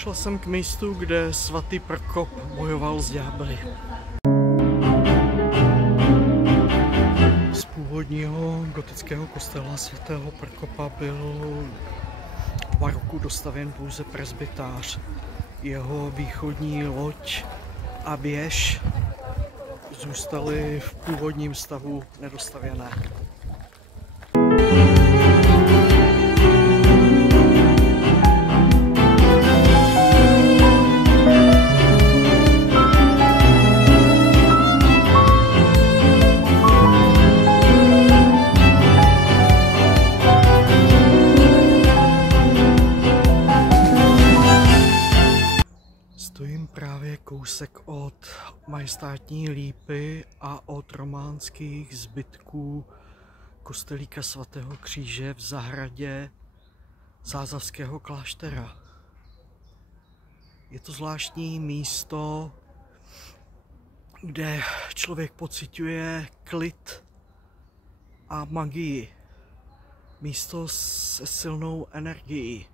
Došel jsem k místu, kde svatý Prokop bojoval s ďábly. Z původního gotického kostela svatého Prokopa byl v baroku dostavěn pouze presbytář. Jeho východní loď a věž zůstaly v původním stavu nedostavěné. Stojím právě kousek od majestátní lípy a od románských zbytků kostelíka svatého Kříže v zahradě Sázavského kláštera. Je to zvláštní místo, kde člověk pociťuje klid a magii. Místo se silnou energií.